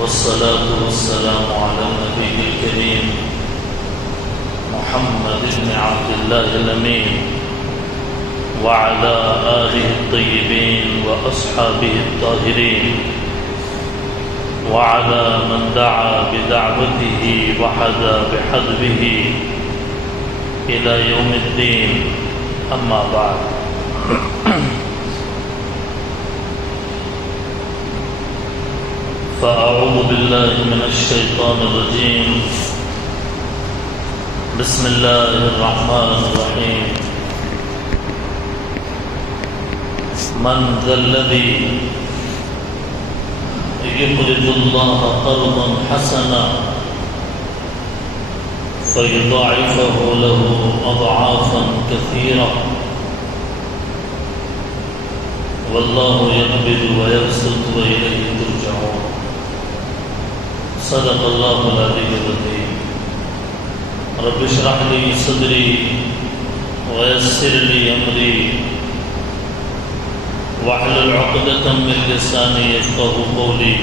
والصلاة والسلام على النبي الكريم محمد بن عبد الله الأمين وعلى آله الطيبين وأصحابه الطاهرين وعلى من دعا بدعوته وحذا بحذبه إلى يوم الدين. أما بعد، فأعوذ بالله من الشيطان الرجيم. بسم الله الرحمن الرحيم. من ذا الذي يقرض الله قرضا حسنا فيضاعفه له أضعافا كثيرة والله يقبض ويبسط وإليه ترجعون. صدق الله العلي العظيم. رب اشرح لي صدري ويسر لي أمري واحلل عقدة من لساني يفقهوا قولي.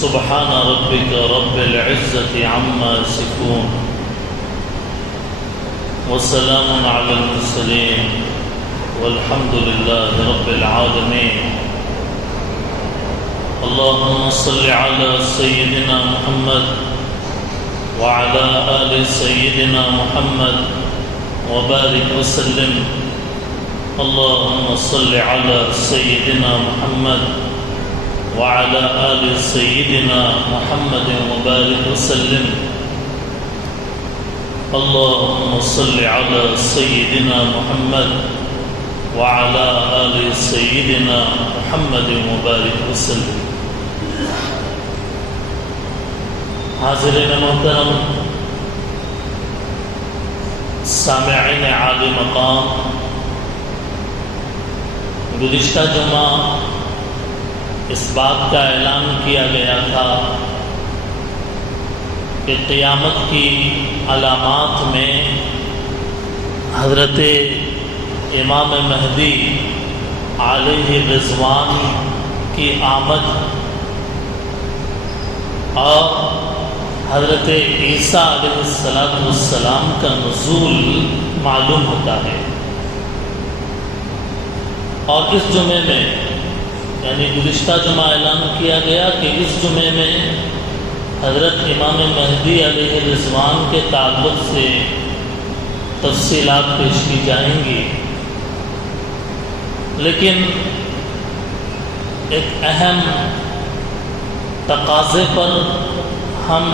سبحان ربك رب العزة عما يصفون وسلام على المرسلين والحمد لله رب العالمين. اللهم صل على سيدنا محمد وعلى آل سيدنا محمد وبارك وسلم. اللهم صل على سيدنا محمد وعلى آل سيدنا محمد وبارك وسلم. اللهم صل على سيدنا محمد وعلى آل سيدنا محمد وبارك وسلم. حاضرین محترم، سامعین عالی مقام، گزشتہ جمعہ اس بات کا اعلان کیا گیا تھا کہ قیامت کی علامات میں حضرت امام مہدی علیہ رضوان کی آمد اور حضرت عیسیٰ علیہ السلام کا نزول معلوم ہوتا ہے. اور اس جمعے میں یعنی گزشتہ جمعہ اعلان کیا گیا کہ اس جمعے میں حضرت امام مہدی علیہ رضوان کے تعلق سے تفصیلات پیش کی جائیں گی. لیکن ایک اہم تقاضے پر ہم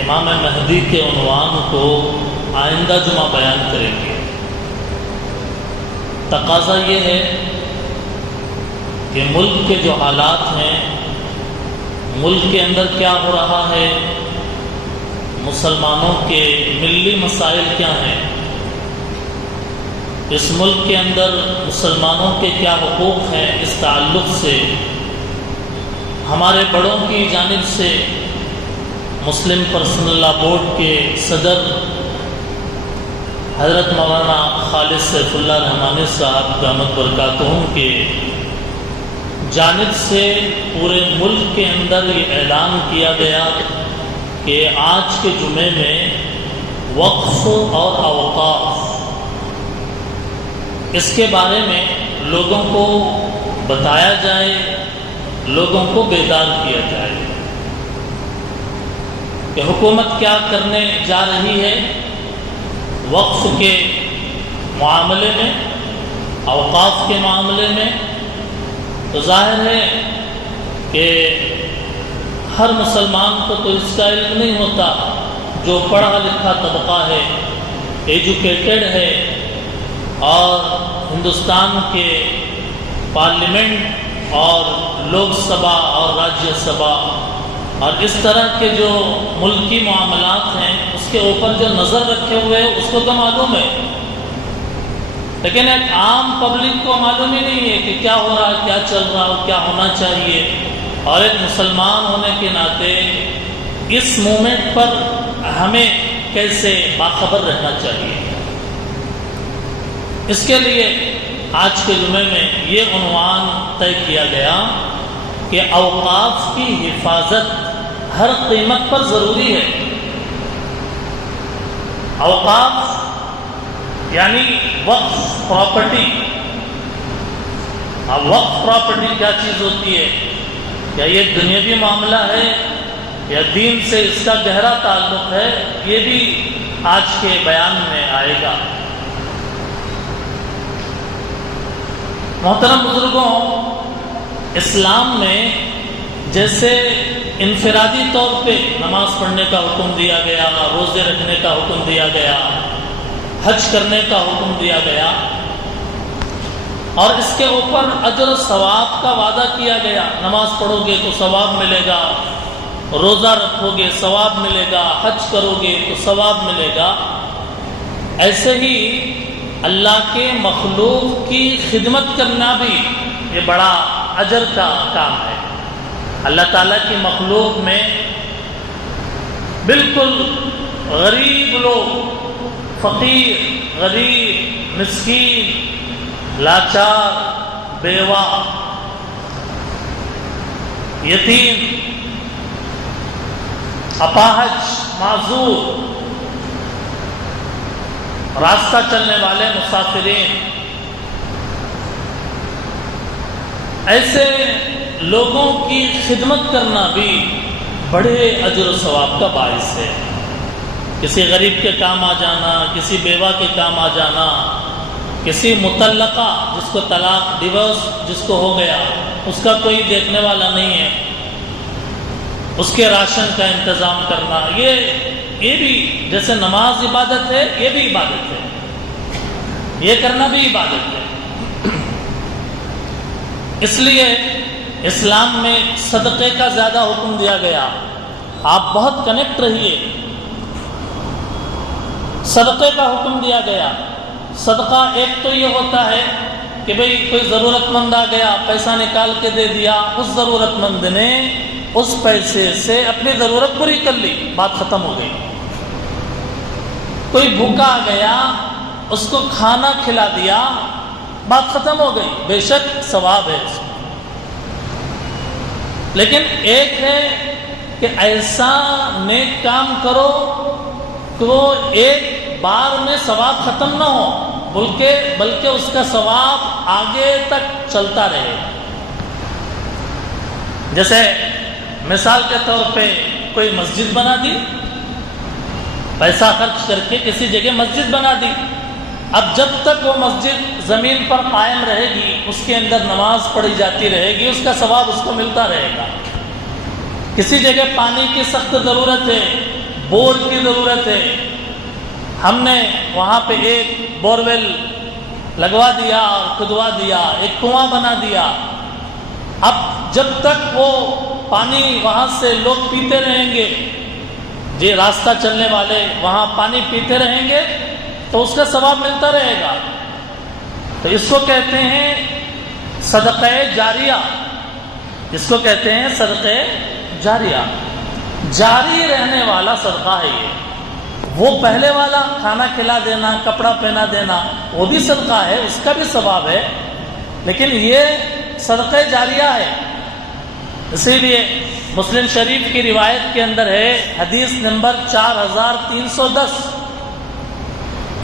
امام مہدی کے عنوان کو آئندہ جمعہ بیان کریں گے. تقاضا یہ ہے کہ ملک کے جو حالات ہیں، ملک کے اندر کیا ہو رہا ہے، مسلمانوں کے ملی مسائل کیا ہیں، اس ملک کے اندر مسلمانوں کے کیا حقوق ہیں، اس تعلق سے ہمارے بڑوں کی جانب سے مسلم پرسنل لا بورڈ کے صدر حضرت مولانا خالد سیف اللہ رحمانی صاحب دامت برکاتہم کے جانب سے پورے ملک کے اندر یہ اعلان کیا گیا کہ آج کے جمعے میں وقف اور اوقاف، اس کے بارے میں لوگوں کو بتایا جائے، لوگوں کو بیدار کیا جائے کہ حکومت کیا کرنے جا رہی ہے وقف کے معاملے میں، اوقاف کے معاملے میں. تو ظاہر ہے کہ ہر مسلمان کو تو اس کا علم نہیں ہوتا. جو پڑھا لکھا طبقہ ہے، ایجوکیٹڈ ہے اور ہندوستان کے پارلیمنٹ اور لوک سبھا اور راجیہ سبھا اور اس طرح کے جو ملکی معاملات ہیں اس کے اوپر جو نظر رکھے ہوئے ہیں اس کو تو معلوم ہے، لیکن ایک عام پبلک کو معلوم ہی نہیں ہے کہ کیا ہو رہا ہے، کیا چل رہا ہے، کیا ہونا چاہیے. اور ایک مسلمان ہونے کے ناطے اس مومنٹ پر ہمیں کیسے باخبر رہنا چاہیے. اس کے لیے آج کے جمعے میں یہ عنوان طے کیا گیا کہ اوقاف کی حفاظت ہر قیمت پر ضروری ہے۔ اوقاف یعنی وقف پراپرٹی۔ اب وقف پراپرٹی کیا چیز ہوتی ہے؟ کیا یہ دنیاوی معاملہ ہے یا دین سے اس کا گہرا تعلق ہے؟ یہ بھی آج کے بیان میں آئے گا۔ محترم بزرگوں، اسلام میں جیسے انفرادی طور پہ نماز پڑھنے کا حکم دیا گیا، روزے رکھنے کا حکم دیا گیا، حج کرنے کا حکم دیا گیا، اور اس کے اوپر اجر و ثواب کا وعدہ کیا گیا۔ نماز پڑھو گے تو ثواب ملے گا، روزہ رکھو گے ثواب ملے گا، حج کرو گے تو ثواب ملے گا۔ ایسے ہی اللہ کے مخلوق کی خدمت کرنا بھی یہ بڑا اجر کا کام ہے۔ اللہ تعالیٰ کی مخلوق میں بالکل غریب لوگ، فقیر، غریب، مسکین، لاچار، بیوہ، یتیم، اپاہج، معذور، راستہ چلنے والے مسافرین، ایسے لوگوں کی خدمت کرنا بھی بڑے اجر و ثواب کا باعث ہے۔ کسی غریب کے کام آ جانا، کسی بیوہ کے کام آ جانا، کسی مطلقہ جس کو طلاق، ڈیورس جس کو ہو گیا، اس کا کوئی دیکھنے والا نہیں ہے، اس کے راشن کا انتظام کرنا، یہ بھی جیسے نماز عبادت ہے، یہ بھی عبادت ہے، یہ کرنا بھی عبادت ہے۔ اس لیے اسلام میں صدقے کا زیادہ حکم دیا گیا۔ آپ بہت کنیکٹ رہیے، صدقے کا حکم دیا گیا۔ صدقہ ایک تو یہ ہوتا ہے کہ بھئی کوئی ضرورت مند آ گیا، پیسہ نکال کے دے دیا، اس ضرورت مند نے اس پیسے سے اپنی ضرورت پوری کر لی، بات ختم ہو گئی۔ کوئی بھوکا آ گیا، اس کو کھانا کھلا دیا، بات ختم ہو گئی، بے شک ثواب ہے اس میں۔ لیکن ایک ہے کہ ایسا نیک کام کرو کہ وہ ایک بار میں ثواب ختم نہ ہو، بلکہ اس کا ثواب آگے تک چلتا رہے۔ جیسے مثال کے طور پہ کوئی مسجد بنا دی، پیسہ خرچ کر کے کسی جگہ مسجد بنا دی، اب جب تک وہ مسجد زمین پر قائم رہے گی، اس کے اندر نماز پڑھی جاتی رہے گی، اس کا ثواب اس کو ملتا رہے گا۔ کسی جگہ پانی کی سخت ضرورت ہے، بور کی ضرورت ہے، ہم نے وہاں پہ ایک بورویل لگوا دیا اور کھدوا دیا، ایک کنواں بنا دیا۔ اب جب تک وہ پانی وہاں سے لوگ پیتے رہیں گے، جی راستہ چلنے والے وہاں پانی پیتے رہیں گے، تو اس کا ثواب ملتا رہے گا۔ تو اس کو کہتے ہیں صدقہ جاریہ، اس کو کہتے ہیں صدقہ جاریہ، جاری رہنے والا صدقہ ہے یہ۔ وہ پہلے والا کھانا کھلا دینا، کپڑا پہنا دینا، وہ بھی صدقہ ہے، اس کا بھی ثواب ہے، لیکن یہ صدقہ جاریہ ہے۔ اسی لیے مسلم شریف کی روایت کے اندر ہے، حدیث نمبر 4310،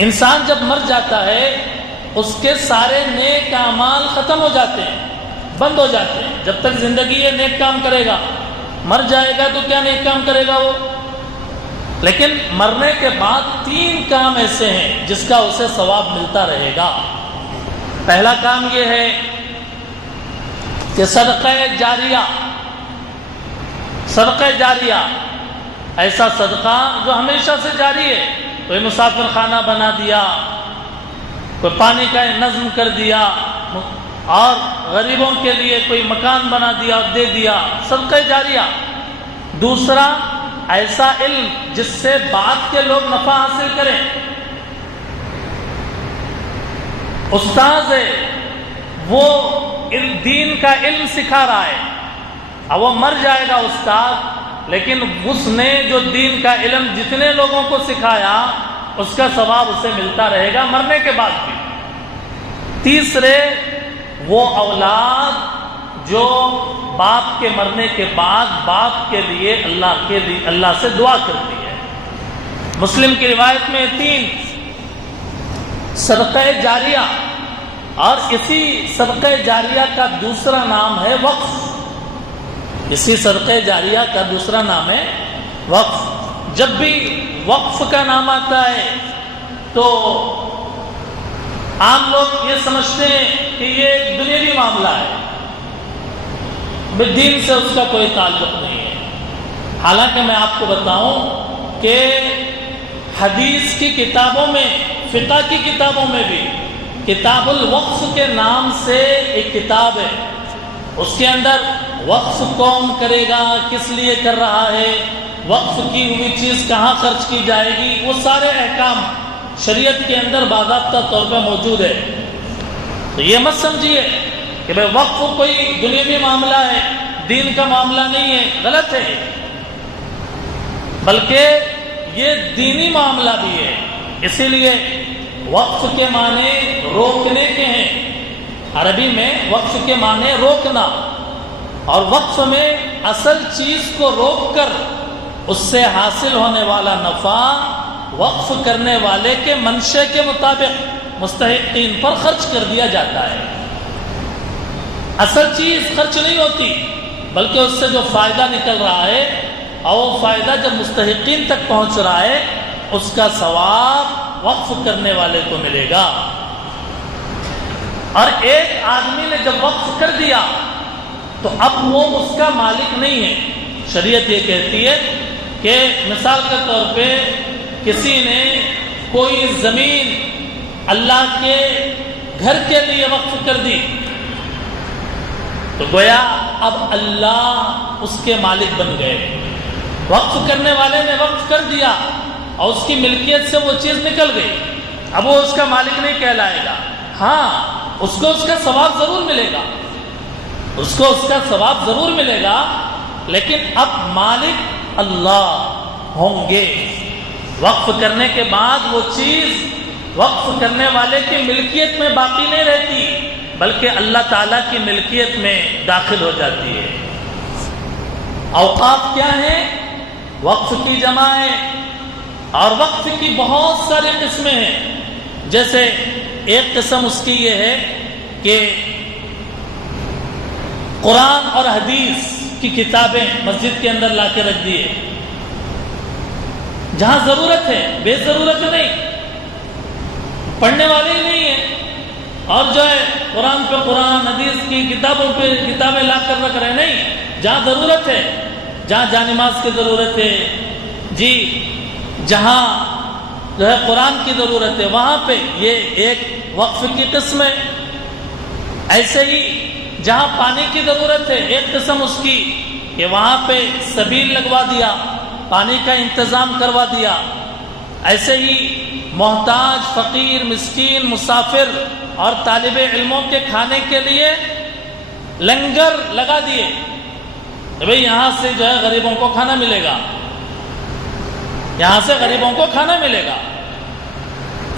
انسان جب مر جاتا ہے اس کے سارے نیک اعمال ختم ہو جاتے ہیں، بند ہو جاتے ہیں۔ جب تک زندگی ہے نیک کام کرے گا، مر جائے گا تو کیا نیک کام کرے گا وہ؟ لیکن مرنے کے بعد 3 کام ایسے ہیں جس کا اسے ثواب ملتا رہے گا۔ پہلا کام یہ ہے کہ صدقہ جاریہ، صدقہ جاریہ ایسا صدقہ جو ہمیشہ سے جاری ہے۔ کوئی مسافر خانہ بنا دیا، کوئی پانی کا نظم کر دیا، اور غریبوں کے لیے کوئی مکان بنا دیا، دے دیا، صدقہ جاریہ۔ دوسرا ایسا علم جس سے بعد کے لوگ نفع حاصل کریں۔ استاذ ہے، وہ دین کا علم سکھا رہا ہے، اب وہ مر جائے گا استاد، لیکن اس نے جو دین کا علم جتنے لوگوں کو سکھایا اس کا ثواب اسے ملتا رہے گا مرنے کے بعد بھی۔ تیسرے وہ اولاد جو باپ کے مرنے کے بعد باپ کے لیے اللہ سے دعا کرتی ہے۔ مسلم کی روایت میں 3 صدقہ جاریہ، اور اسی صدقہ جاریہ کا دوسرا نام ہے وقف۔ اسی صدقہ جاریہ کا دوسرا نام ہے وقف۔ جب بھی وقف کا نام آتا ہے تو عام لوگ یہ سمجھتے ہیں کہ یہ ایک دنیاوی معاملہ ہے، دین سے اس کا کوئی تعلق نہیں ہے۔ حالانکہ میں آپ کو بتاؤں کہ حدیث کی کتابوں میں، فقہ کی کتابوں میں بھی کتاب الوقف کے نام سے ایک کتاب ہے، اس کے اندر وقف کون کرے گا، کس لیے کر رہا ہے، وقف کی ہوئی چیز کہاں خرچ کی جائے گی، وہ سارے احکام شریعت کے اندر باضابطہ طور پہ موجود ہے۔ تو یہ مت سمجھیے کہ بھئی وقف کوئی دنیاوی معاملہ ہے، دین کا معاملہ نہیں ہے، غلط ہے، بلکہ یہ دینی معاملہ بھی ہے۔ اسی لیے وقف کے معنی روکنے کے ہیں۔ عربی میں وقف کے معنی روکنا، اور وقف میں اصل چیز کو روک کر اس سے حاصل ہونے والا نفع وقف کرنے والے کے منشے کے مطابق مستحقین پر خرچ کر دیا جاتا ہے۔ اصل چیز خرچ نہیں ہوتی، بلکہ اس سے جو فائدہ نکل رہا ہے اور وہ فائدہ جب مستحقین تک پہنچ رہا ہے اس کا ثواب وقف کرنے والے کو ملے گا۔ اور ایک آدمی نے جب وقف کر دیا تو اب وہ اس کا مالک نہیں ہے۔ شریعت یہ کہتی ہے کہ مثال کے طور پہ کسی نے کوئی زمین اللہ کے گھر کے لیے وقف کر دی تو گویا اب اللہ اس کے مالک بن گئے۔ وقف کرنے والے نے وقف کر دیا اور اس کی ملکیت سے وہ چیز نکل گئی، اب وہ اس کا مالک نہیں کہلائے گا۔ ہاں، اس کو اس کا ثواب ضرور ملے گا، اس کو اس کا ثواب ضرور ملے گا، لیکن اب مالک اللہ ہوں گے۔ وقف کرنے کے بعد وہ چیز وقف کرنے والے کی ملکیت میں باقی نہیں رہتی، بلکہ اللہ تعالیٰ کی ملکیت میں داخل ہو جاتی ہے۔ اوقاف کیا ہے؟ وقف کی جمع ہے، اور وقف کی بہت ساری قسمیں ہیں۔ جیسے ایک قسم اس کی یہ ہے کہ قرآن اور حدیث کی کتابیں مسجد کے اندر لا کے رکھ دیے، جہاں ضرورت ہے، بے ضرورت نہیں، پڑھنے والے ہی نہیں ہیں، اور جو ہے قرآن پہ قرآن، حدیث کی کتابوں پہ کتابیں لا کر رکھ رہے، نہیں، جہاں ضرورت ہے، جہاں جانماز کی ضرورت ہے، جی جہاں جو ہے قرآن کی ضرورت ہے، وہاں پہ یہ ایک وقف کی قسم ہے۔ ایسے ہی جہاں پانی کی ضرورت ہے، ایک قسم اس کی کہ وہاں پہ سبیل لگوا دیا، پانی کا انتظام کروا دیا۔ ایسے ہی محتاج، فقیر، مسکین، مسافر اور طالب علموں کے کھانے کے لیے لنگر لگا دیے، بھئی یہاں سے جو ہے غریبوں کو کھانا ملے گا، یہاں سے غریبوں کو کھانا ملے گا،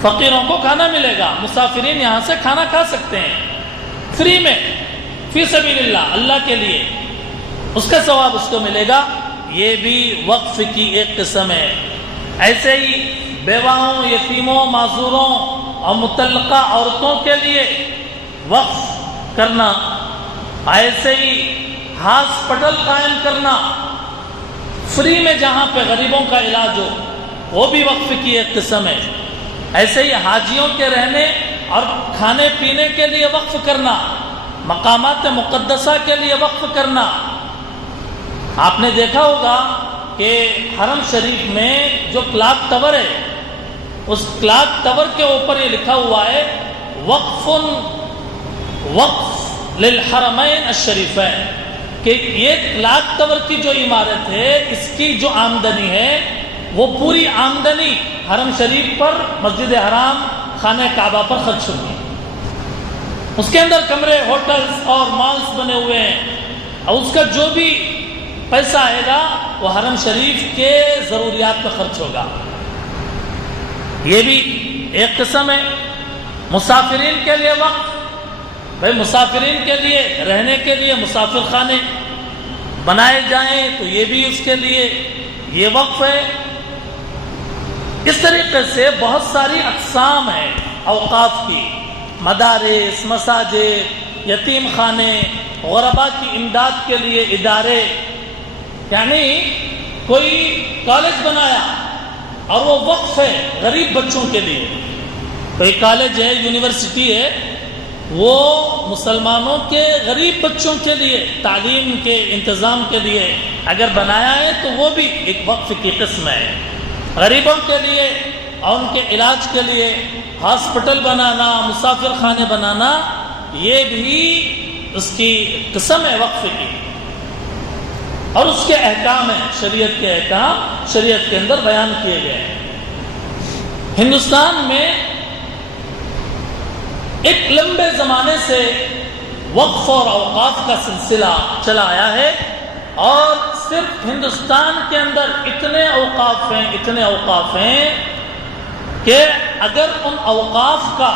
فقیروں کو کھانا ملے گا، مسافرین یہاں سے کھانا کھا سکتے ہیں فری میں، فی سبیل اللہ، اللہ کے لیے، اس کا ثواب اس کو ملے گا۔ یہ بھی وقف کی ایک قسم ہے۔ ایسے ہی بیواؤں، یتیموں، معذوروں اور متعلقہ عورتوں کے لیے وقف کرنا، ایسے ہی ہاسپٹل قائم کرنا فری میں جہاں پہ غریبوں کا علاج ہو، وہ بھی وقف کی ایک قسم ہے۔ ایسے ہی حاجیوں کے رہنے اور کھانے پینے کے لیے وقف کرنا، مقامات مقدسہ کے لیے وقف کرنا۔ آپ نے دیکھا ہوگا کہ حرم شریف میں جو کلاک ٹاور ہے، اس کلاک ٹاور کے اوپر یہ لکھا ہوا ہے وقف للحرمین الشریفین، کہ یہ کلاک ٹاور کی جو عمارت ہے، اس کی جو آمدنی ہے وہ پوری آمدنی حرم شریف پر، مسجد حرام، خانہ کعبہ پر خرچ ہوگی۔ اس کے اندر کمرے، ہوٹلز اور مالز بنے ہوئے ہیں، اور اس کا جو بھی پیسہ آئے گا وہ حرم شریف کے ضروریات پر خرچ ہوگا۔ یہ بھی ایک قسم ہے۔ مسافرین کے لیے وقف، بھائی مسافرین کے لیے رہنے کے لیے مسافر خانے بنائے جائیں تو یہ بھی اس کے لیے یہ وقف ہے۔ اس طریقے سے بہت ساری اقسام ہیں اوقاف کی، مدارس، مساجد، یتیم خانے، غربا کی امداد کے لیے ادارے، یعنی کوئی کالج بنایا اور وہ وقف ہے غریب بچوں کے لیے، کوئی کالج ہے، یونیورسٹی ہے، وہ مسلمانوں کے غریب بچوں کے لیے تعلیم کے انتظام کے لیے اگر بنایا ہے تو وہ بھی ایک وقف کی قسم ہے۔ غریبوں کے لیے اور ان کے علاج کے لیے ہاسپٹل بنانا، مسافر خانے بنانا، یہ بھی اس کی قسم ہے وقف کی، اور اس کے احکام ہیں، شریعت کے احکام شریعت کے اندر بیان کیے گئے ہیں۔ ہندوستان میں ایک لمبے زمانے سے وقف اور اوقاف کا سلسلہ چلا آیا ہے، اور صرف ہندوستان کے اندر اتنے اوقاف ہیں کہ اگر ان اوقاف کا،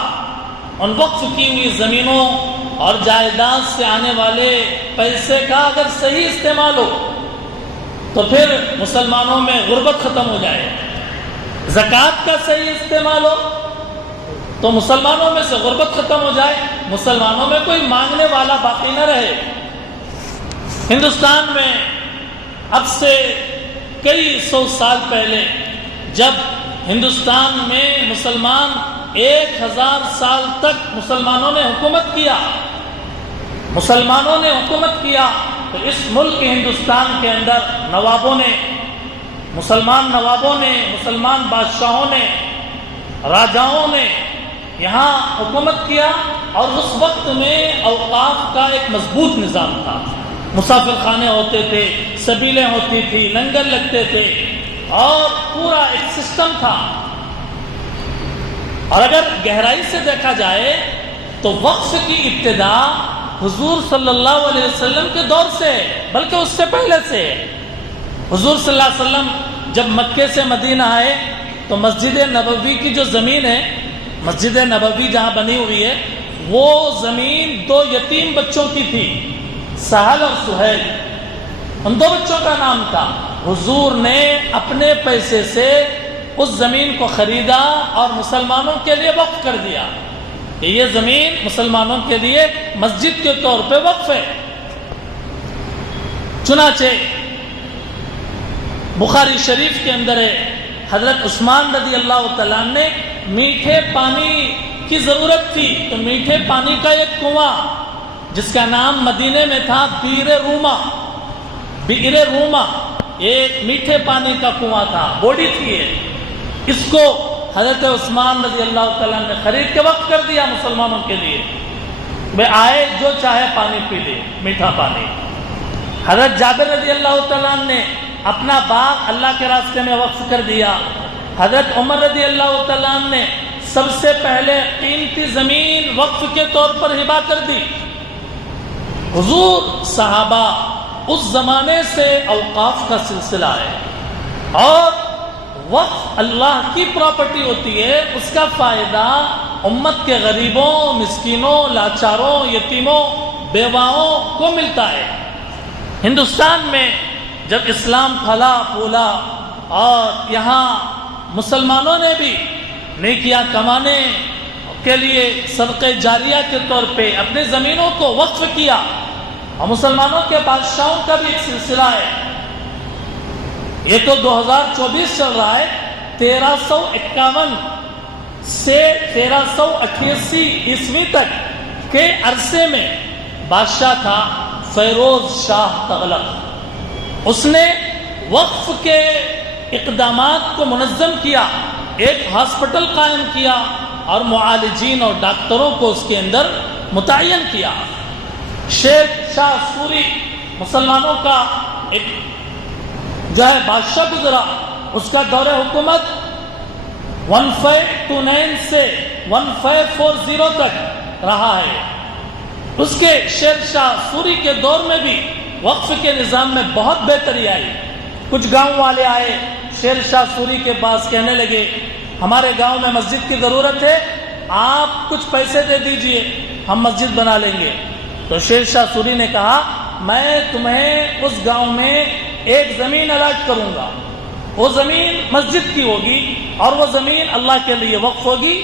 ان وقف کی ہوئی زمینوں اور جائیداد سے آنے والے پیسے کا اگر صحیح استعمال ہو تو پھر مسلمانوں میں غربت ختم ہو جائے، زکوٰۃ کا صحیح استعمال ہو تو مسلمانوں میں سے غربت ختم ہو جائے، مسلمانوں میں کوئی مانگنے والا باقی نہ رہے۔ ہندوستان میں اب سے کئی سو سال پہلے جب ہندوستان میں مسلمان 1000 سال تک مسلمانوں نے حکومت کیا تو اس ملک ہندوستان کے اندر مسلمان نوابوں نے، مسلمان بادشاہوں نے، راجاؤں نے یہاں حکومت کیا، اور اس وقت میں اوقاف کا ایک مضبوط نظام تھا، مسافر خانے ہوتے تھے، سبیلیں ہوتی تھی، لنگر لگتے تھے، اور پورا ایک سسٹم تھا۔ اور اگر گہرائی سے دیکھا جائے تو وقف کی ابتدا حضور صلی اللہ علیہ وسلم کے دور سے ہے، بلکہ اس سے پہلے سے ہے۔ حضور صلی اللہ علیہ وسلم جب مکے سے مدینہ آئے تو مسجد نبوی کی جو زمین ہے، مسجد نبوی جہاں بنی ہوئی ہے، وہ زمین 2 یتیم بچوں کی تھی، سہل اور سہیل، ان 2 بچوں کا نام تھا۔ حضور نے اپنے پیسے سے اس زمین کو خریدا اور مسلمانوں کے لیے وقف کر دیا کہ یہ زمین مسلمانوں کے لیے مسجد کے طور پہ وقف ہے۔ چنانچہ بخاری شریف کے اندر ہے، حضرت عثمان رضی اللہ تعالیٰ عنہ نے میٹھے پانی کی ضرورت تھی تو میٹھے پانی کا ایک کنواں جس کا نام مدینے میں تھا بئر روما، ایک میٹھے پانی کا کنواں تھا، بوڑی تھی اس کو حضرت عثمان رضی اللہ تعالیٰ نے خرید کے وقف کر دیا مسلمانوں کے لیے، وہ آئے جو چاہے پانی پی لے، میٹھا پانی۔ حضرت جابر رضی اللہ تعالیٰ نے اپنا باغ اللہ کے راستے میں وقف کر دیا۔ حضرت عمر رضی اللہ تعالیٰ نے سب سے پہلے قیمتی زمین وقف کے طور پر ہبہ کر دی۔ حضور صحابہ اس زمانے سے اوقاف کا سلسلہ ہے، اور وقف اللہ کی پراپرٹی ہوتی ہے، اس کا فائدہ امت کے غریبوں، مسکینوں، لاچاروں، یتیموں، بیواؤں کو ملتا ہے۔ ہندوستان میں جب اسلام پھلا پھولا اور یہاں مسلمانوں نے بھی نیکیاں کمانے کے لیے صدقہ جاریہ کے طور پہ اپنی زمینوں کو وقف کیا، اور مسلمانوں کے بادشاہوں کا بھی ایک سلسلہ ہے، یہ تو 2024 چل رہا ہے، 1351 سے 1388 عیسوی تک کے عرصے میں بادشاہ تھا فیروز شاہ تغلق۔ اس نے وقف کے اقدامات کو منظم کیا، ایک ہاسپٹل قائم کیا اور معالجین اور ڈاکٹروں کو اس کے اندر متعین کیا۔ شیر شاہ سوری مسلمانوں کا ایک بادشاہ گزرا، اس کا دور حکومت 1529 سے 1540 تک رہا ہے۔ اس کے شیر شاہ سوری کے دور میں بھی وقف کے نظام میں بہت بہتری آئی۔ کچھ گاؤں والے آئے شیر شاہ سوری کے پاس، کہنے لگے ہمارے گاؤں میں مسجد کی ضرورت ہے، آپ کچھ پیسے دے دیجئے۔ ہم مسجد بنا لیں گے. تو شیر شاہ سوری نے کہا میں تمہیں اس گاؤں میں ایک زمین الاٹ کروں گا, وہ زمین مسجد کی ہوگی اور وہ زمین اللہ کے لیے وقف ہوگی.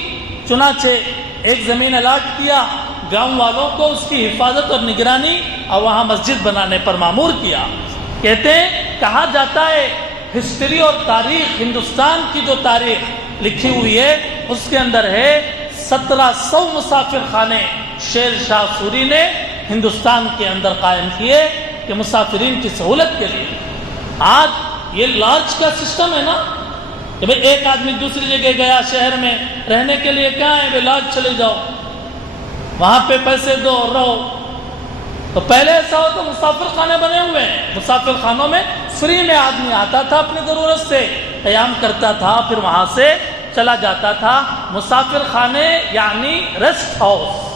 چنانچہ ایک زمین الاٹ کیا, گاؤں والوں کو اس کی حفاظت اور نگرانی اور وہاں مسجد بنانے پر مامور کیا. کہتے ہیں کہا جاتا ہے ہسٹری اور تاریخ, ہندوستان کی جو تاریخ لکھی ہوئی ہے اس کے اندر ہے 1700 مسافر خانے شیر شاہ سوری نے ہندوستان کے اندر قائم کیے کہ مسافرین کی سہولت کے لیے. آج یہ لاج کا سسٹم ہے نا کہ بھئی ایک آدمی دوسری جگہ گیا شہر میں رہنے کے لیے, کہاں ہے بھئی لاج چلے جاؤ, وہاں پہ پیسے دو اور رہو. تو پہلے ایسا ہو تو مسافر خانے بنے ہوئے ہیں, مسافر خانوں میں فری میں آدمی آتا تھا, اپنی ضرورت سے قیام کرتا تھا, پھر وہاں سے چلا جاتا تھا. مسافر خانے یعنی ریسٹ ہاؤس.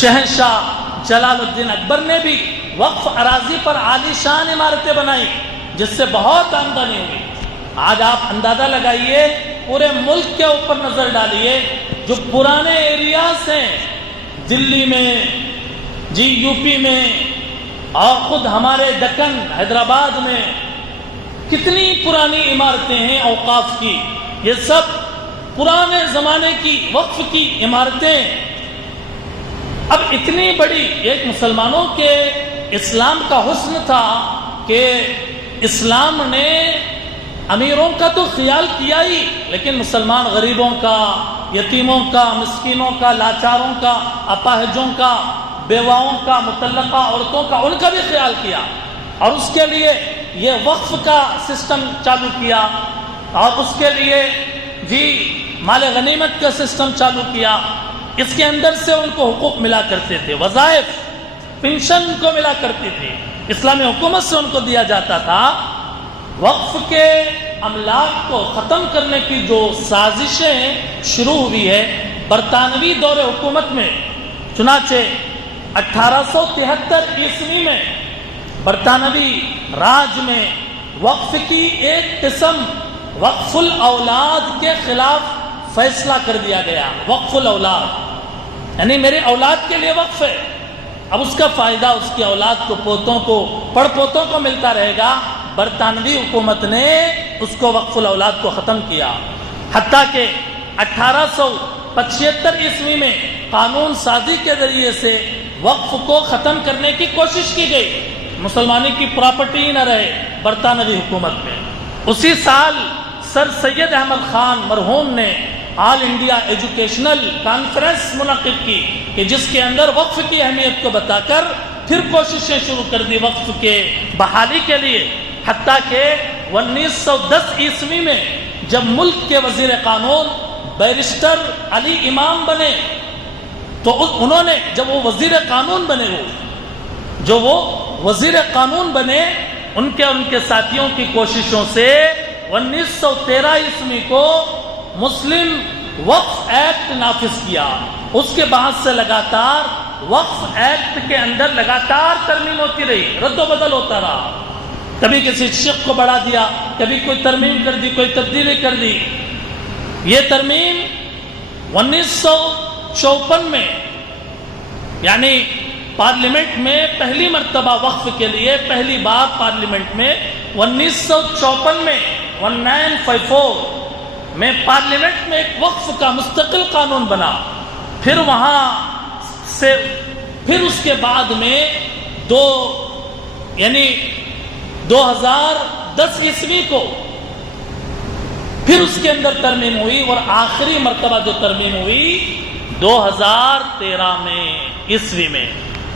شہنشاہ جلال الدین اکبر نے بھی وقف اراضی پر عالی شان عمارتیں بنائی جس سے بہت آمدنی ہوئی. آج آپ اندازہ لگائیے, پورے ملک کے اوپر نظر ڈالیے, جو پرانے ایریاز ہیں دلی میں, یو پی میں اور خود ہمارے دکن حیدرآباد میں, کتنی پرانی عمارتیں ہیں اوقاف کی. یہ سب پرانے زمانے کی وقف کی عمارتیں. اب اتنی بڑی, ایک مسلمانوں کے اسلام کا حسن تھا کہ اسلام نے امیروں کا تو خیال کیا ہی, لیکن مسلمان غریبوں کا, یتیموں کا, مسکینوں کا, لاچاروں کا, اپاہجوں کا, بیواؤں کا, مطلقہ عورتوں کا, ان کا بھی خیال کیا. اور اس کے لیے یہ وقف کا سسٹم چالو کیا, اور اس کے لیے مال غنیمت کا سسٹم چالو کیا. اس کے اندر سے ان کو حقوق ملا کرتے تھے, وظائف, پنشن کو ملا کرتی تھی, اسلامی حکومت سے ان کو دیا جاتا تھا. وقف کے املاک کو ختم کرنے کی جو سازشیں شروع ہوئی ہے برطانوی دور حکومت میں, چنانچہ 1873 عیسوی میں برطانوی راج میں وقف کی ایک قسم وقف الاولاد کے خلاف فیصلہ کر دیا گیا. وقف الاولاد یعنی میرے اولاد کے لیے وقف ہے, اب اس کا فائدہ اس کی اولاد کو, پوتوں کو, پڑ پوتوں کو ملتا رہے گا. برطانوی حکومت نے اس کو وقف الاولاد کو ختم کیا, حتیٰ کہ 1875 عیسوی میں قانون سازی کے ذریعے سے وقف کو ختم کرنے کی کوشش کی گئی, مسلمانوں کی پراپرٹی نہ رہے برطانوی حکومت میں. اسی سال سر سید احمد خان مرحوم نے آل انڈیا ایجوکیشنل کانفرنس منعقد کی کہ جس کے اندر وقف کی اہمیت کو بتا کر پھر کوششیں شروع کر دی وقف کے بحالی کے لیے. حتیٰ کہ 1910 عیسوی میں جب ملک کے وزیر قانون بیرسٹر علی امام بنے تو انہوں نے, جب وہ وزیر قانون بنے, ان کے ساتھیوں کی کوششوں سے 1913 عیسوی کو مسلم وقف ایکٹ نافذ کیا. اس کے بعد سے لگاتار وقف ایکٹ کے اندر لگاتار ترمیم ہوتی رہی, رد و بدل ہوتا رہا. کبھی کسی شق کو بڑھا دیا, کبھی کوئی ترمیم کر دی, کوئی تبدیلی کر دی. یہ ترمیم 1954 میں یعنی پارلیمنٹ میں پہلی مرتبہ وقف کے لیے پہلی بار پارلیمنٹ میں 1954 میں 1954 میں پارلیمنٹ میں ایک وقف کا مستقل قانون بنا. پھر وہاں سے پھر اس کے بعد میں 2010 عیسوی کو پھر اس کے اندر ترمیم ہوئی, اور آخری مرتبہ جو ترمیم ہوئی 2013 میں عیسوی میں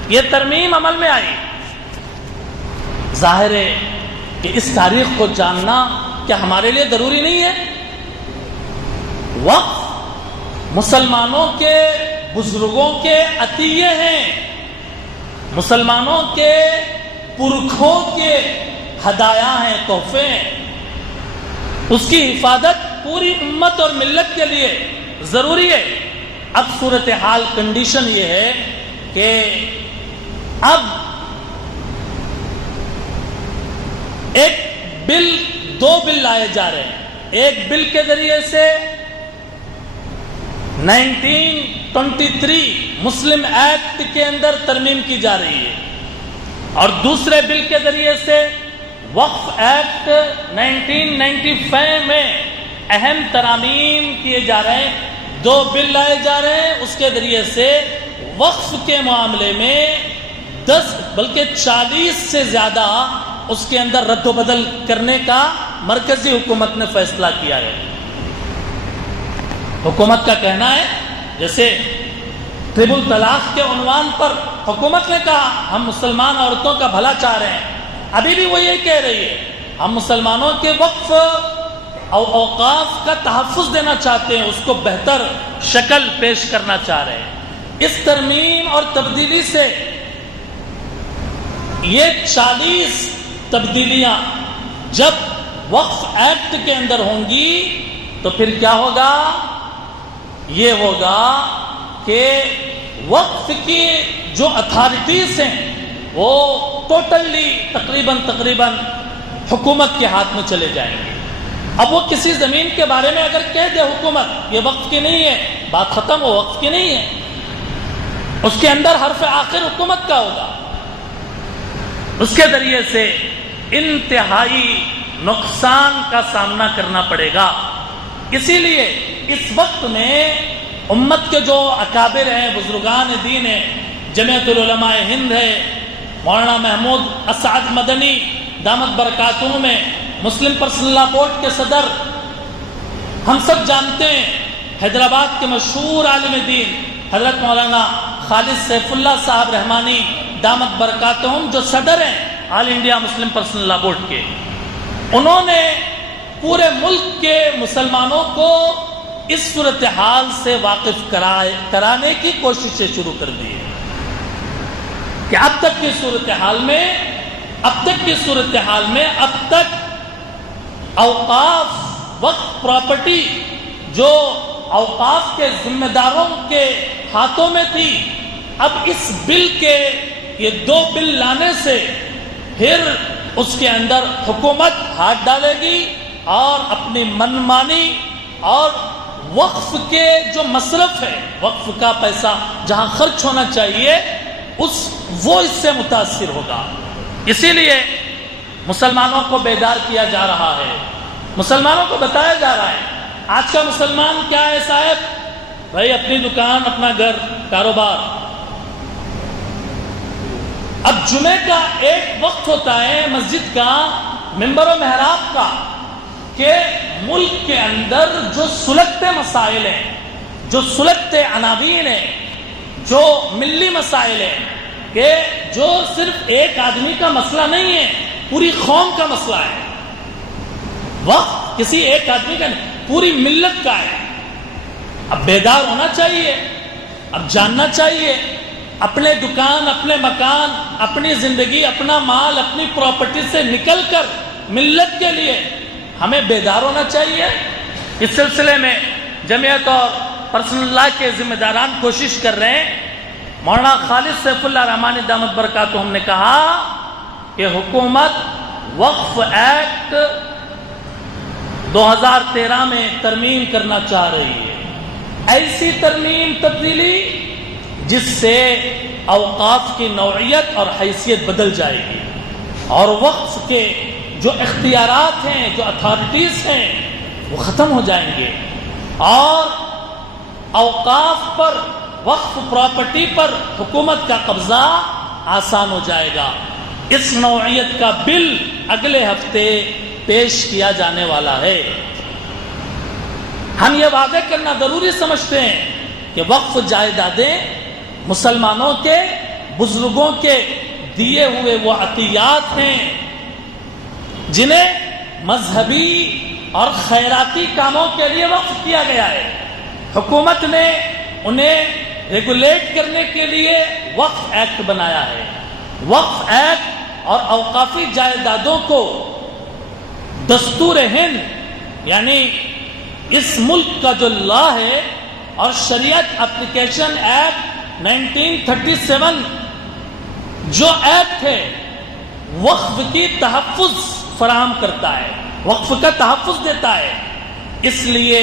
یہ ترمیم عمل میں آئی. ظاہر ہے کہ اس تاریخ کو جاننا کیا ہمارے لیے ضروری نہیں ہے؟ وقف مسلمانوں کے بزرگوں کے عطیے ہیں, مسلمانوں کے پرکھوں کے ہدایہ ہیں, تحفے ہیں. اس کی حفاظت پوری امت اور ملت کے لیے ضروری ہے. اب صورتحال کنڈیشن یہ ہے کہ اب دو بل لائے جا رہے ہیں. ایک بل کے ذریعے سے 23 مسلم ایکٹ کے اندر ترمیم کی جا رہی ہے، اور دوسرے بل کے ذریعے سے وقف ایکٹ 1995 میں اہم ترامیم کیے جا رہے ہیں۔ 2 بل لائے جا رہے ہیں، اس کے ذریعے سے وقف کے معاملے میں 10 بلکہ 40 سے زیادہ اس کے اندر رد و بدل کرنے کا مرکزی حکومت نے فیصلہ کیا ہے۔ حکومت کا کہنا ہے، جیسے ٹرپل طلاق کے عنوان پر حکومت نے کہا ہم مسلمان عورتوں کا بھلا چاہ رہے ہیں، ابھی بھی وہ یہ کہہ رہی ہے ہم مسلمانوں کے وقف اور اوقاف کا تحفظ دینا چاہتے ہیں، اس کو بہتر شکل پیش کرنا چاہ رہے ہیں۔ اس ترمیم اور تبدیلی سے یہ 40 تبدیلیاں جب وقف ایکٹ کے اندر ہوں گی تو پھر کیا ہوگا؟ یہ ہوگا کہ وقف کی جو اتھارٹیز ہیں وہ ٹوٹلی تقریباً حکومت کے ہاتھ میں چلے جائیں گے۔ اب وہ کسی زمین کے بارے میں اگر کہہ دے حکومت یہ وقف کی نہیں ہے، بات ختم، وہ وقف کی نہیں ہے، اس کے اندر حرف آخر حکومت کا ہوگا۔ اس کے ذریعے سے انتہائی نقصان کا سامنا کرنا پڑے گا۔ اسی لیے اس وقت میں امت کے جو اکابر ہیں، بزرگان دین ہیں، جمعیت العلماء ہند ہے، مولانا محمود اسعد مدنی دامت برکاتہم میں، مسلم پرسنل لا بورڈ کے صدر، ہم سب جانتے ہیں حیدرآباد کے مشہور عالم دین حضرت مولانا خالد سیف اللہ صاحب رحمانی دامت برکاتہم جو صدر ہیں آل انڈیا مسلم پرسنل لا بورڈ کے، انہوں نے پورے ملک کے مسلمانوں کو اس صورتحال سے واقف کرانے کی کوششیں شروع کر دی ہے کہ اب تک کی صورتحال میں اب تک اوقاف وقف پراپرٹی جو اوقاف کے ذمہ داروں کے ہاتھوں میں تھی، اب اس بل کے یہ 2 بل لانے سے پھر اس کے اندر حکومت ہاتھ ڈالے گی اور اپنی منمانی اور وقف کے جو مصرف ہے، وقف کا پیسہ جہاں خرچ ہونا چاہیے وہ اس سے متاثر ہوگا۔ اسی لیے مسلمانوں کو بیدار کیا جا رہا ہے، مسلمانوں کو بتایا جا رہا ہے۔ آج کا مسلمان کیا ہے صاحب؟ بھائی اپنی دکان، اپنا گھر، کاروبار۔ اب جمعے کا ایک وقت ہوتا ہے مسجد کا، ممبر و محراب کا، کہ ملک کے اندر جو سلگتے مسائل ہیں، جو سلگتے عناوین ہیں، جو ملی مسائل ہیں، کہ جو صرف ایک آدمی کا مسئلہ نہیں ہے، پوری قوم کا مسئلہ ہے۔ وقت کسی ایک آدمی کا نہیں، پوری ملت کا ہے۔ اب بیدار ہونا چاہیے، اب جاننا چاہیے، اپنے دکان، اپنے مکان، اپنی زندگی، اپنا مال، اپنی پراپرٹی سے نکل کر ملت کے لیے ہمیں بیدار ہونا چاہیے۔ اس سلسلے میں جمعیت اور پرسنل لا کے ذمہ داران کوشش کر رہے ہیں۔ مولانا خالد سیف اللہ رحمانی دامت برکاتہم نے کہا کہ حکومت وقف ایکٹ 2013 میں ترمیم کرنا چاہ رہی ہے، ایسی ترمیم تبدیلی جس سے اوقاف کی نوعیت اور حیثیت بدل جائے گی، اور وقف کے جو اختیارات ہیں، جو اتھارٹیز ہیں، وہ ختم ہو جائیں گے، اور اوقاف پر، وقف پراپرٹی پر حکومت کا قبضہ آسان ہو جائے گا۔ اس نوعیت کا بل اگلے ہفتے پیش کیا جانے والا ہے۔ ہم یہ واضح کرنا ضروری سمجھتے ہیں کہ وقف جائیدادیں مسلمانوں کے، بزرگوں کے دیے ہوئے وہ عطیات ہیں جنہیں مذہبی اور خیراتی کاموں کے لیے وقف کیا گیا ہے۔ حکومت نے انہیں ریگولیٹ کرنے کے لیے وقف ایکٹ بنایا ہے۔ وقف ایکٹ اور اوقافی جائیدادوں کو دستور ہند، یعنی اس ملک کا جو لا ہے، اور شریعت اپلیکیشن ایکٹ 1937 جو ایکٹ ہے، وقف کی تحفظ فراہم کرتا ہے، وقف کا تحفظ دیتا ہے۔ اس لیے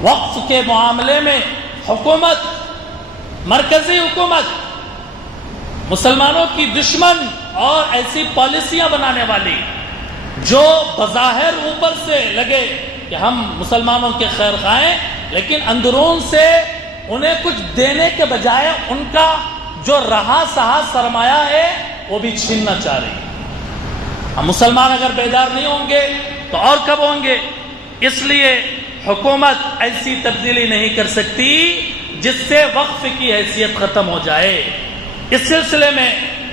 وقف کے معاملے میں حکومت، مرکزی حکومت مسلمانوں کی دشمن اور ایسی پالیسیاں بنانے والی جو بظاہر اوپر سے لگے کہ ہم مسلمانوں کے خیر خواہ ہیں، لیکن اندرون سے انہیں کچھ دینے کے بجائے ان کا جو رہا سہا سرمایہ ہے وہ بھی چھیننا چاہ رہی ہے۔ ہم مسلمان اگر بیدار نہیں ہوں گے تو اور کب ہوں گے؟ اس لیے حکومت ایسی تبدیلی نہیں کر سکتی جس سے وقف کی حیثیت ختم ہو جائے۔ اس سلسلے میں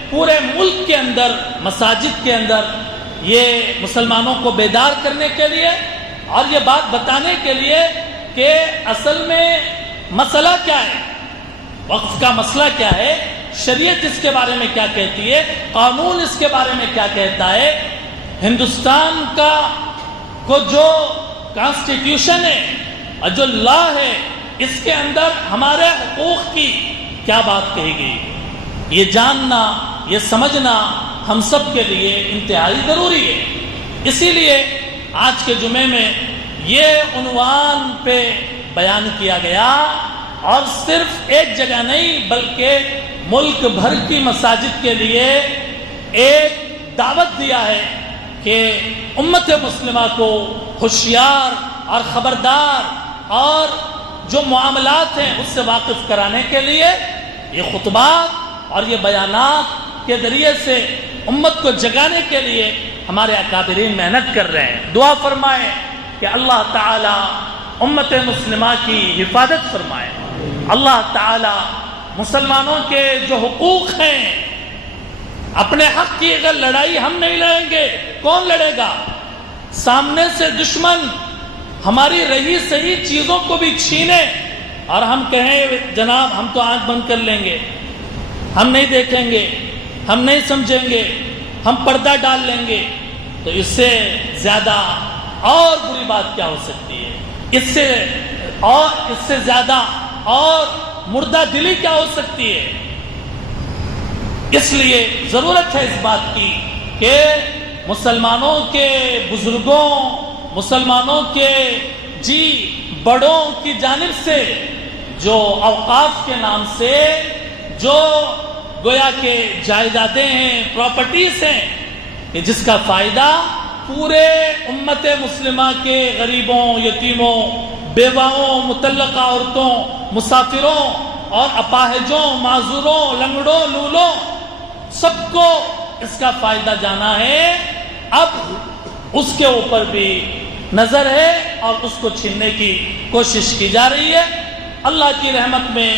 پورے ملک کے اندر، مساجد کے اندر یہ مسلمانوں کو بیدار کرنے کے لیے اور یہ بات بتانے کے لیے کہ اصل میں مسئلہ کیا ہے، وقف کا مسئلہ کیا ہے، شریعت اس کے بارے میں کیا کہتی ہے، قانون اس کے بارے میں کیا کہتا ہے، ہندوستان کا کو جو کانسٹیٹیوشن ہے اور جو لا ہے اس کے اندر ہمارے حقوق کی کیا بات کہی گئی، یہ جاننا، یہ سمجھنا ہم سب کے لیے انتہائی ضروری ہے۔ اسی لیے آج کے جمعے میں یہ عنوان پہ بیان کیا گیا اور صرف ایک جگہ نہیں بلکہ ملک بھر کی مساجد کے لیے ایک دعوت دیا ہے کہ امت مسلمہ کو ہوشیار اور خبردار اور جو معاملات ہیں اس سے واقف کرانے کے لیے یہ خطبات اور یہ بیانات کے ذریعے سے امت کو جگانے کے لیے ہمارے اکابرین محنت کر رہے ہیں۔ دعا فرمائیں کہ اللہ تعالی امت مسلمہ کی حفاظت فرمائے، اللہ تعالی مسلمانوں کے جو حقوق ہیں، اپنے حق کی اگر لڑائی ہم نہیں لڑیں گے کون لڑے گا؟ سامنے سے دشمن ہماری رہی صحیح چیزوں کو بھی چھینے اور ہم کہیں جناب ہم تو آنکھ بند کر لیں گے، ہم نہیں دیکھیں گے، ہم نہیں سمجھیں گے، ہم پردہ ڈال لیں گے، تو اس سے زیادہ اور بری بات کیا ہو سکتی ہے؟ اس سے زیادہ اور مردہ دلی کیا ہو سکتی ہے؟ اس لیے ضرورت ہے اس بات کی کہ مسلمانوں کے بزرگوں، مسلمانوں کے بڑوں کی جانب سے جو اوقاف کے نام سے جو گویا کہ جائیدادیں ہیں، پراپرٹیز ہیں، کہ جس کا فائدہ پورے امت مسلمہ کے غریبوں، یتیموں، بیواؤں، مطلقہ عورتوں، مسافروں اور اپاہجوں، معذوروں، لنگڑوں، لولوں سب کو اس کا فائدہ جانا ہے۔ اب اس کے اوپر بھی نظر ہے اور اس کو چھیننے کی کوشش کی جا رہی ہے۔ اللہ کی رحمت میں،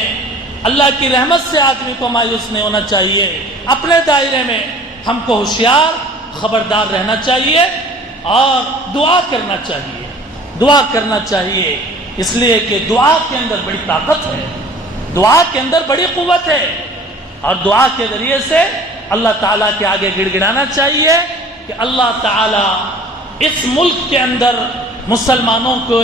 اللہ کی رحمت سے آدمی کو مایوس نہیں ہونا چاہیے، اپنے دائرے میں ہم کو ہوشیار خبردار رہنا چاہیے اور دعا کرنا چاہیے، دعا کرنا چاہیے، اس لیے کہ دعا کے اندر بڑی طاقت ہے، دعا کے اندر بڑی قوت ہے، اور دعا کے ذریعے سے اللہ تعالیٰ کے آگے گڑ گڑانا چاہیے کہ اللہ تعالیٰ اس ملک کے اندر مسلمانوں کو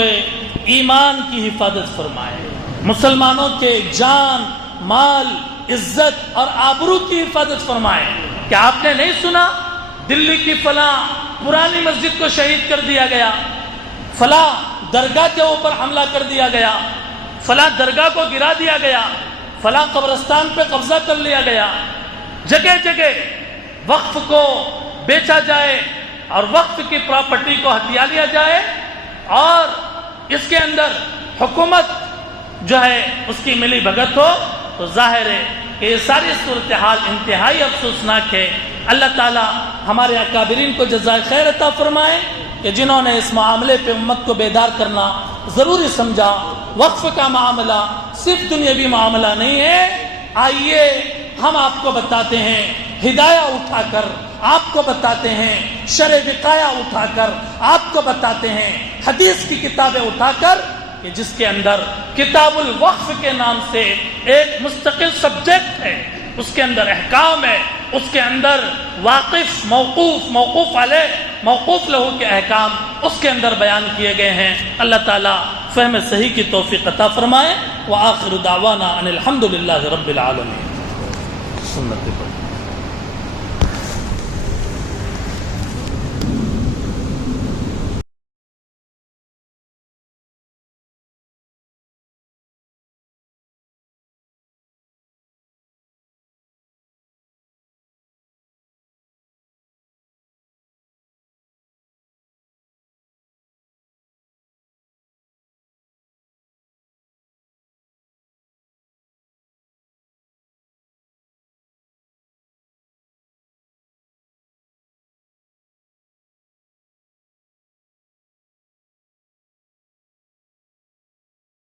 ایمان کی حفاظت فرمائے، مسلمانوں کے جان، مال، عزت اور آبرو کی حفاظت فرمائے۔ کیا آپ نے نہیں سنا دلی کی فلاں پرانی مسجد کو شہید کر دیا گیا، فلاں درگاہ کے اوپر حملہ کر دیا گیا، فلاں درگاہ کو گرا دیا گیا، فلاں قبرستان پہ قبضہ کر لیا گیا، جگہ جگہ وقف کو بیچا جائے اور وقف کی پراپرٹی کو ہتھیا لیا جائے، اور اس کے اندر حکومت جو ہے اس کی ملی بھگت ہو، تو ظاہر ہے کہ یہ ساری صورتحال انتہائی افسوسناک ہے۔ اللہ تعالی ہمارے اکابرین کو جزائے خیر عطا فرمائے کہ جنہوں نے اس معاملے پہ امت کو بیدار کرنا ضروری سمجھا۔ وقف کا معاملہ صرف دنیاوی معاملہ نہیں ہے، آئیے ہم آپ کو بتاتے ہیں، ہدایہ اٹھا کر آپ کو بتاتے ہیں، شرع وقایہ اٹھا کر آپ کو بتاتے ہیں، حدیث کی کتابیں اٹھا کر کہ جس کے اندر کتاب الوقف کے نام سے ایک مستقل سبجیکٹ ہے، اس کے اندر احکام ہے، اس کے اندر واقف، موقوف، موقوف علیہ، موقوف لہو کے احکام اس کے اندر بیان کیے گئے ہیں۔ اللہ تعالیٰ فہم صحیح کی توفیق عطا فرمائے۔ وآخر دعوانا ان الحمد للہ رب العالمین۔ سنت پر